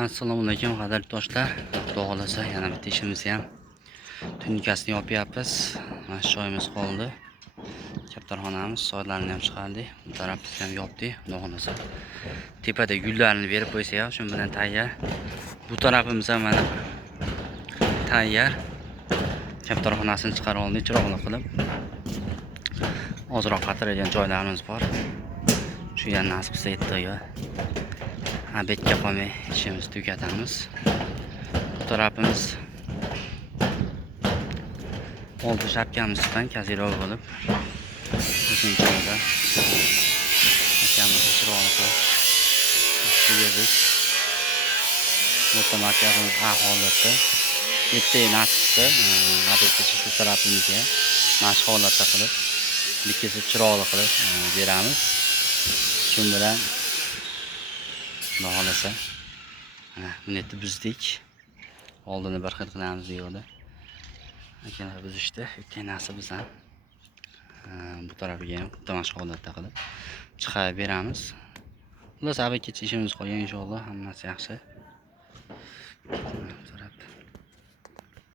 Assalomu alaykum qadrli do'stlar. Xudo xolasa yana bitta ishimizni ham tunikasini yopyapmiz. Mana shu joyimiz qoldi. Kaptarxonamiz soylarni ham chiqardik. Bu tarafni ham yopdik. Xudo xolasa tepada gullarni berib qo'ysak, shu bilan tayyor. Bu tarafimiz ham mana tayyor. Kaptarxonasini chiqarib oldik, chiroqli qilib. Ozroq qatiradigan joylarimiz bor. Shu ham nasib qilsa yetdi. Betga qolmay ishimizni tugatamiz. Bu tarafimiz oldi shapkamizdan kazirov bo'lib bizning joyda akamiz chiroqli qilib shu yerdik. Lokomotivimiz A holatda yetti nasibda haqiqatda shu tarafimizga mashq holatda qilib bitkisi chiroqli qilib beramiz. Shu bilan Xudo xolasa mana buni buzdik. Oldini bir xil qilamiz yo'lda. Akalar buzishdi. Ikkalasi biz ham bu tarafiga ham tomosha holatda qilib chiqarib beramiz. Xullas, kecha ishimiz qolgan inshaalloh, hammasi yaxshi.